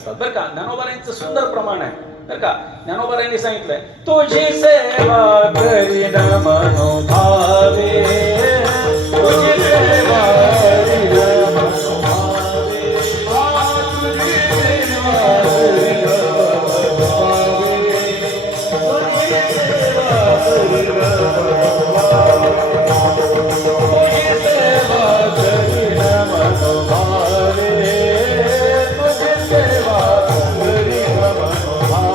बरं का, ज्ञानोबारांचं सुंदर प्रमाण आहे बरं का. ज्ञानोबारांनी सांगितलंय, तुझी सेवा करीन मनोभावे, तुझी सेवा करीन मनोभावे, तुझी सेवा करीन मनोभावे, तुझी सेवा करीन मनोभावे, तुझी सेवा करीन मनोभावे.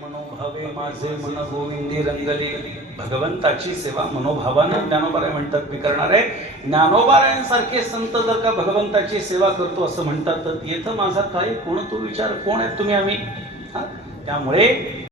मनोभावे माझे मन गोविंदी रंगली. भगवंताची सेवा मनोभावानं ज्ञानोबाराय म्हणतात मी करणार आहे. ज्ञानोबारायांसारखे संत जर का भगवंताची सेवा करतो असं म्हणतात तर येतं माझा काय कोण तो विचार, कोण आहे तुम्ही आम्ही. त्यामुळे